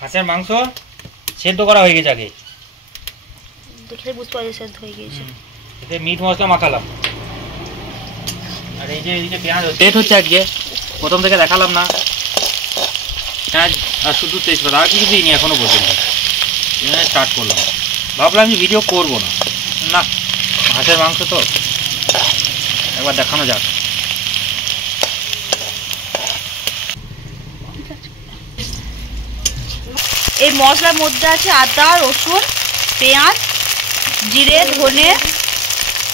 হাঁসের মাংস সেদ্ধ করা হয়ে গেছে আগে, দেখলে বুঝতে পারছি সেদ্ধ হয়ে গিয়েছে। এতে মিট মশলা মাখালাম, আর এই যে পেঁয়াজ লেট হচ্ছে আজকে, প্রথম থেকে দেখালাম না। পেঁয়াজ আর শুধু তেজপাতা, আর কিছু দিইনি এখনো পর্যন্ত, স্টার্ট করলাম। ভাবলাম আমি ভিডিও করবো না, না হাঁসের মাংস তো একবার দেখানো যাক। এই মশলার মধ্যে আছে আদা, রসুন, পেঁয়াজ, জিরে, ধনে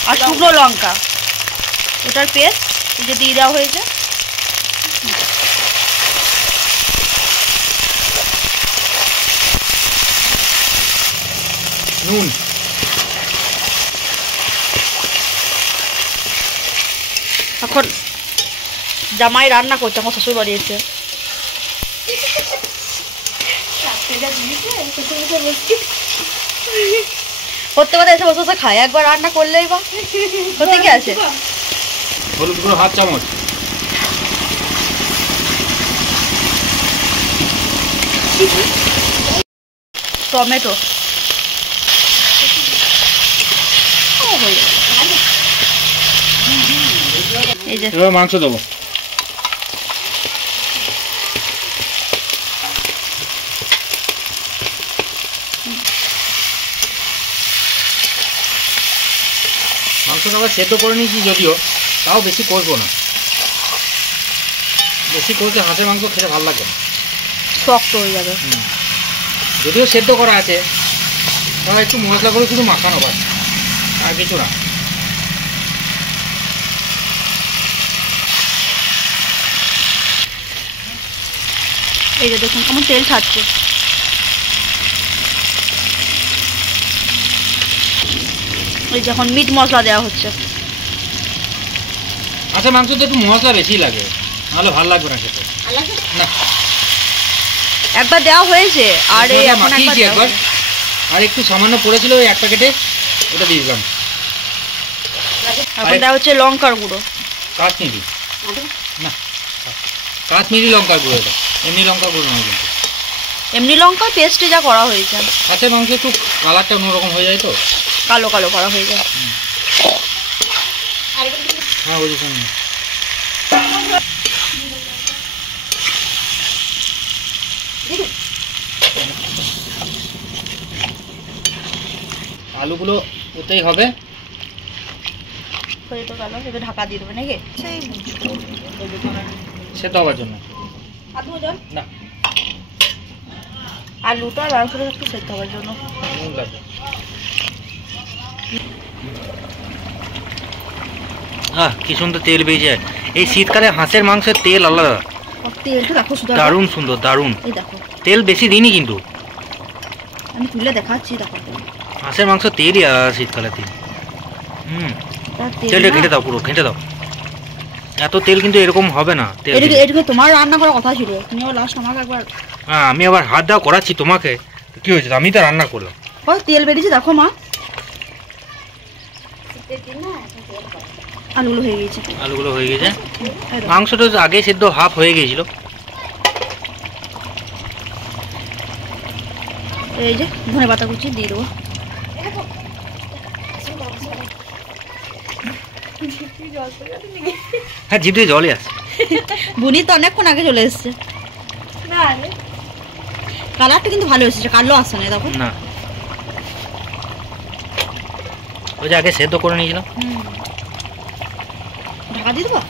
আর শুকনো লঙ্কা, ওটার পেস্ট এই যে দিয়ে দেওয়া হয়েছে। নুন, এখন জামাই রান্না করছে, আমার শ্বশুর বাড়ি এসে। করতে পারে এসে বসে বসে খায়, একবার রান্না করলেই বা হতে কি আছে। হলুদ গুঁড়ো হাফ চামচ, টমেটো, এই যে এবার মাংস দেবো। মাংসটা আবার সেদ্ধ করে নিয়েছি যদিও, তাও বেশি করবো না, বেশি করতে হাঁসের মাংস খেতে ভালো লাগে না, শক্ত হয়ে যাবে। যদিও সেদ্ধ করা আছে, তাহলে একটু মশলা করে শুধু মাখানো বাস, আর কিছু না। এই যে দেখুন কেমন তেল ছাড়ছে। এই যখন মিট মশলা দেওয়া হচ্ছে, হাঁসের মাংস তো একটু মশলা বেশি লাগে, নাহলে ভালো লাগবে না খেতে। না, একবার দেওয়া হয়েছে আর এই এখন মাখিয়েছি একবার, আর একটু সামান্য পড়েছিল ওই এক প্যাকেটে, ওটা দিয়ে দিলাম। এখন দেওয়া হচ্ছে লঙ্কার গুঁড়ো, কাশ্মীরি, না কাশ্মীরি লঙ্কার গুঁড়ো, এটা এমনি লঙ্কার গুঁড়ো নয় কিন্তু, এমনি লঙ্কা পেস্টে যা করা হয়েছে। হাঁসের মাংস একটু কালারটা অন্যরকম হয়ে যায় তো, কালো কালো করা হয়ে যায়। হ্যাঁ বুঝেছি। আলুগুলো ওতেই হবে, এবার ঢাকা দিয়ে দেবে নাকি সেদ্ধ হওয়ার জন্য। না, আলুটা আর মাংসটা একটু সেদ্ধ হওয়ার জন্য। কি সুন্দর তেল বেরিয়ে যায় এই শীতকালে, হাঁসের মাংসের তেল আলাদা, তেলটা দেখো দারুণ সুন্দর, দারুণ। এই দেখো তেল বেশি দিইনি কিন্তু, আমি তুলে দেখাচ্ছি, দেখো হাঁসের মাংস তেলই আলাদা শীতকালে তেল। তেলটা ঘেঁটে দাও, পুরো ঘেঁটে দাও, এত তেল কিন্তু এরকম হবে না। এটুকু তোমার রান্না করার কথা ছিল, তুমি আবার লাস্ট আমাকে একবার। হ্যাঁ আমি আবার হাত দেওয়া করাচ্ছি তোমাকে, কি হয়েছে, আমি তো রান্না করলাম। তেল বেরিয়েছে দেখো মা, আলুগুলো হয়ে গেছে, আলুগুলো হয়ে গেছে, মাংসটা আগে সেদ্ধ হাফ হয়ে গিয়েছিল। এই যে ধনে পাতা কুচি দিয়ে দেবো। হ্যাঁ জিভ দিয়ে জলই আসে। বুনি তো অনেকক্ষণ আগে চলে এসছে, কালারটা কিন্তু ভালো এসেছে, কালো আসছে না দেখো। না, ওই যে আগে সেদ্ধ করে নিয়েছিলাম। ঢাকা দিয়ে দেবো।